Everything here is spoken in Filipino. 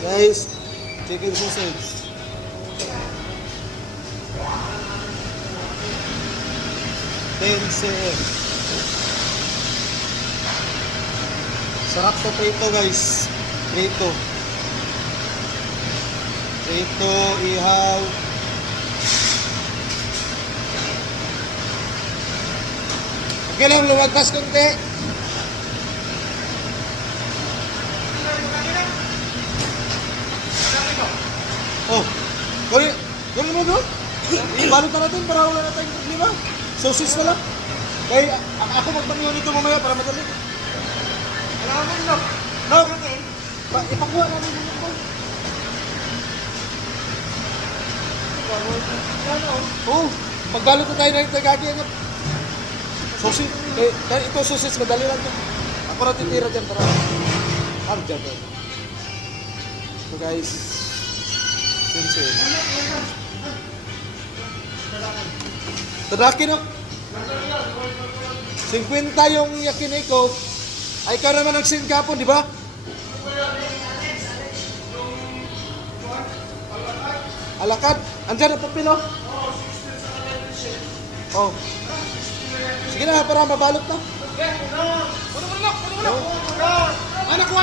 Guys, chicken sausage. $10 cm. Sarap to prito guys. Prito. Prito, ihaw. Okay lang, lumagpas konti. Oh, gawin mo doon. Ibalot na natin para wala na tayong problema. Sausis na lang. Kaya ako magbanyo nito mamaya para madali. Alam mo no? No? Ipakuha namin yung ko. Oh, magbalot na tayo na gagi agad. Sausis. Ito sausis, madali lang ito. Ako na titira dyan para hard dyan. So guys, pencil. Tadaki no? 50 yung yakiniko. Ay ikaw naman nagsin kapon, di ba? Alakad? Andyan ang papel, oh. Oh. Sige na, para mabalot na. Puno. Anak ko